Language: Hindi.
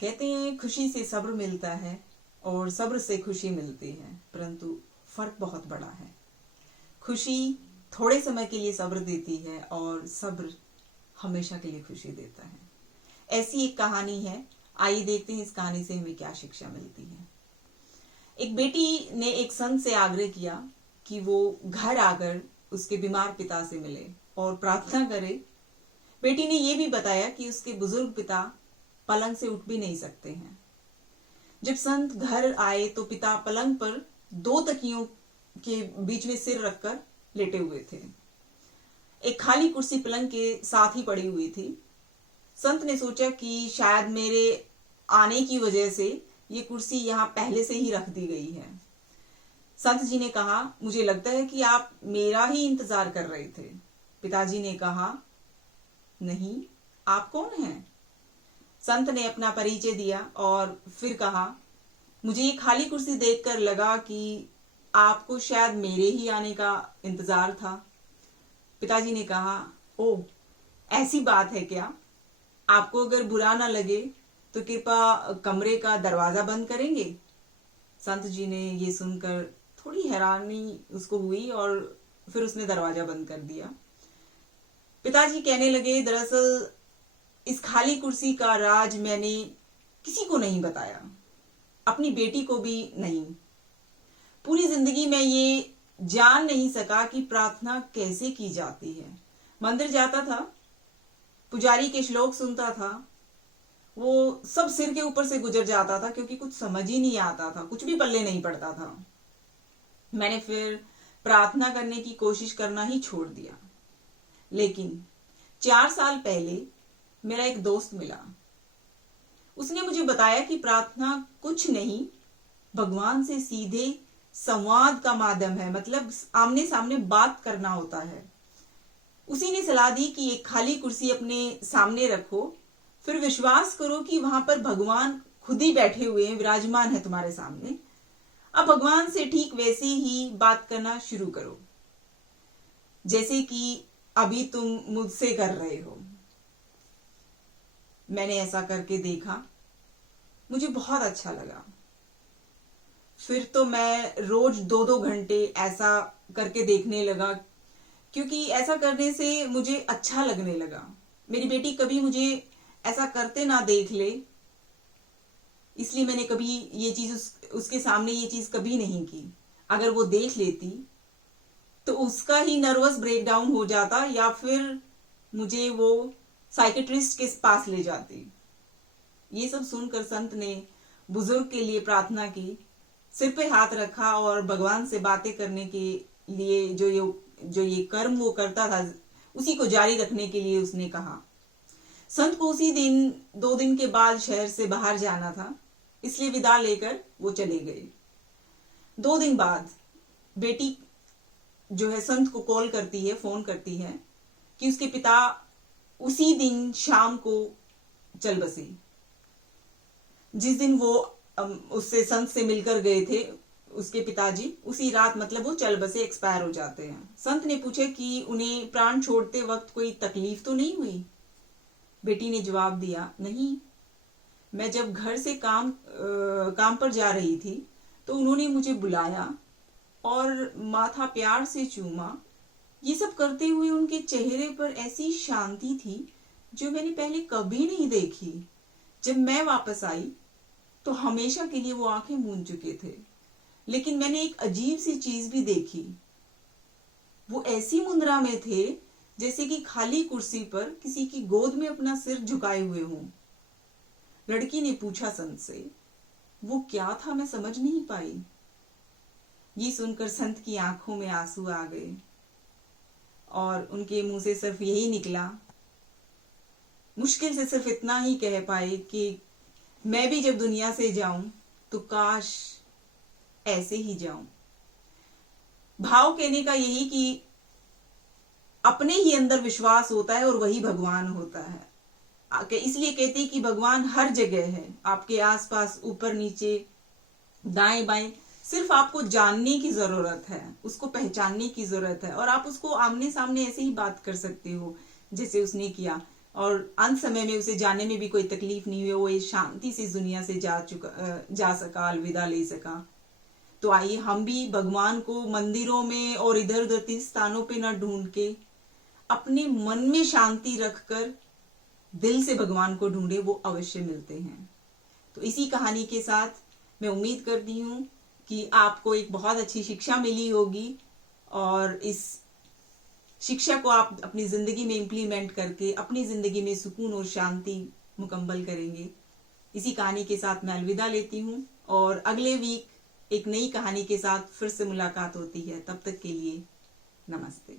कहते हैं खुशी से सब्र मिलता है और सब्र से खुशी मिलती है, परंतु फर्क बहुत बड़ा है। खुशी थोड़े समय के लिए सब्र देती है और सब्र हमेशा के लिए खुशी देता है। ऐसी एक कहानी है, आइए देखते हैं इस कहानी से हमें क्या शिक्षा मिलती है। एक बेटी ने एक संत से आग्रह किया कि वो घर आकर उसके बीमार पिता से मिले और प्रार्थना करे। बेटी ने यह भी बताया कि उसके बुजुर्ग पिता पलंग से उठ भी नहीं सकते हैं। जब संत घर आए तो पिता पलंग पर 2 तकियों के बीच में सिर रखकर लेटे हुए थे। एक खाली कुर्सी पलंग के साथ ही पड़ी हुई थी। संत ने सोचा कि शायद मेरे आने की वजह से ये कुर्सी यहाँ पहले से ही रख दी गई है। संत जी ने कहा, मुझे लगता है कि आप मेरा ही इंतजार कर रहे थे। पिताजी ने कहा, नहीं, आप कौन हैं? संत ने अपना परिचय दिया और फिर कहा, मुझे ये खाली कुर्सी देखकर लगा कि आपको शायद मेरे ही आने का इंतजार था। पिताजी ने कहा, ओह, ऐसी बात है क्या? आपको अगर बुरा ना लगे तो कृपया कमरे का दरवाजा बंद करेंगे? संत जी ने ये सुनकर थोड़ी हैरानी उसको हुई और फिर उसने दरवाजा बंद कर दिया। पिताजी कहने लगे, दरअसल इस खाली कुर्सी का राज मैंने किसी को नहीं बताया, अपनी बेटी को भी नहीं। पूरी जिंदगी में ये जान नहीं सका कि प्रार्थना कैसे की जाती है। मंदिर जाता था, पुजारी के श्लोक सुनता था, वो सब सिर के ऊपर से गुजर जाता था क्योंकि कुछ समझ ही नहीं आता था, कुछ भी पल्ले नहीं पड़ता था। मैंने फिर प्रार्थना करने की कोशिश करना ही छोड़ दिया। लेकिन 4 साल पहले मेरा एक दोस्त मिला। उसने मुझे बताया कि प्रार्थना कुछ नहीं, भगवान से सीधे संवाद का माध्यम है, मतलब आमने सामने बात करना होता है। उसी ने सलाह दी कि एक खाली कुर्सी अपने सामने रखो, फिर विश्वास करो कि वहां पर भगवान खुद ही बैठे हुए हैं, विराजमान है तुम्हारे सामने। अब भगवान से ठीक वैसे ही बात करना शुरू करो जैसे कि अभी तुम मुझसे कर रहे हो। मैंने ऐसा करके देखा, मुझे बहुत अच्छा लगा। फिर तो मैं रोज 2-2 घंटे ऐसा करके देखने लगा, क्योंकि ऐसा करने से मुझे अच्छा लगने लगा। मेरी बेटी कभी मुझे ऐसा करते ना देख ले, इसलिए मैंने कभी ये चीज उसके सामने ये चीज कभी नहीं की। अगर वो देख लेती तो उसका ही नर्वस ब्रेकडाउन हो जाता या फिर मुझे वो साइकेट्रिस्ट के पास ले जाती। ये सब सुनकर संत ने बुजुर्ग के लिए प्रार्थना की, सिर पे हाथ रखा और भगवान से बातें करने के लिए जो ये कर्म वो करता था उसी को जारी रखने के लिए उसने कहा। संत को उसी दिन 2 दिन के बाद शहर से बाहर जाना था, इसलिए विदा लेकर वो चले गए। 2 दिन बाद बेटी जो है संत को कॉल करती है, फोन करती है कि उसके पिता उसी दिन शाम को चल बसे। जिस दिन वो उससे संत से मिलकर गए थे उसके पिताजी, उसी रात मतलब वो चल बसे, एक्सपायर हो जाते हैं। संत ने पूछा कि उन्हें प्राण छोड़ते वक्त कोई तकलीफ तो नहीं हुई? बेटी ने जवाब दिया, नहीं, मैं जब घर से काम पर जा रही थी तो उन्होंने मुझे बुलाया और माथा प्यार से चूमा। ये सब करते हुए उनके चेहरे पर ऐसी शांति थी जो मैंने पहले कभी नहीं देखी। जब मैं वापस आई तो हमेशा के लिए वो आंखें मूंद चुके थे, लेकिन मैंने एक अजीब सी चीज भी देखी। वो ऐसी मुद्रा में थे जैसे कि खाली कुर्सी पर किसी की गोद में अपना सिर झुकाए हुए हों। लड़की ने पूछा संत से, वो क्या था? मैं समझ नहीं पाई। ये सुनकर संत की आंखों में आंसू आ गए और उनके मुंह से सिर्फ यही निकला, मुश्किल से सिर्फ इतना ही कह पाए कि मैं भी जब दुनिया से जाऊं तो काश ऐसे ही जाऊं। भाव कहने का यही कि अपने ही अंदर विश्वास होता है और वही भगवान होता है। इसलिए कहते हैं कि भगवान हर जगह है, आपके आसपास, ऊपर नीचे, दाएं बाएं। सिर्फ आपको जानने की जरूरत है, उसको पहचानने की जरूरत है और आप उसको आमने सामने ऐसे ही बात कर सकते हो जैसे उसने किया। और अंत समय में उसे जाने में भी कोई तकलीफ नहीं हुई, वो ये शांति से इस दुनिया से जा सका, अलविदा ले सका। तो आइए हम भी भगवान को मंदिरों में और इधर उधर तीर्थ स्थानों पे न ढूंढ के अपने मन में शांति रखकर दिल से भगवान को ढूंढे, वो अवश्य मिलते हैं। तो इसी कहानी के साथ मैं उम्मीद करती हूँ कि आपको एक बहुत अच्छी शिक्षा मिली होगी और इस शिक्षा को आप अपनी जिंदगी में इम्प्लीमेंट करके अपनी जिंदगी में सुकून और शांति मुकम्मल करेंगे। इसी कहानी के साथ मैं अलविदा लेती हूँ और अगले वीक एक नई कहानी के साथ फिर से मुलाकात होती है। तब तक के लिए नमस्ते।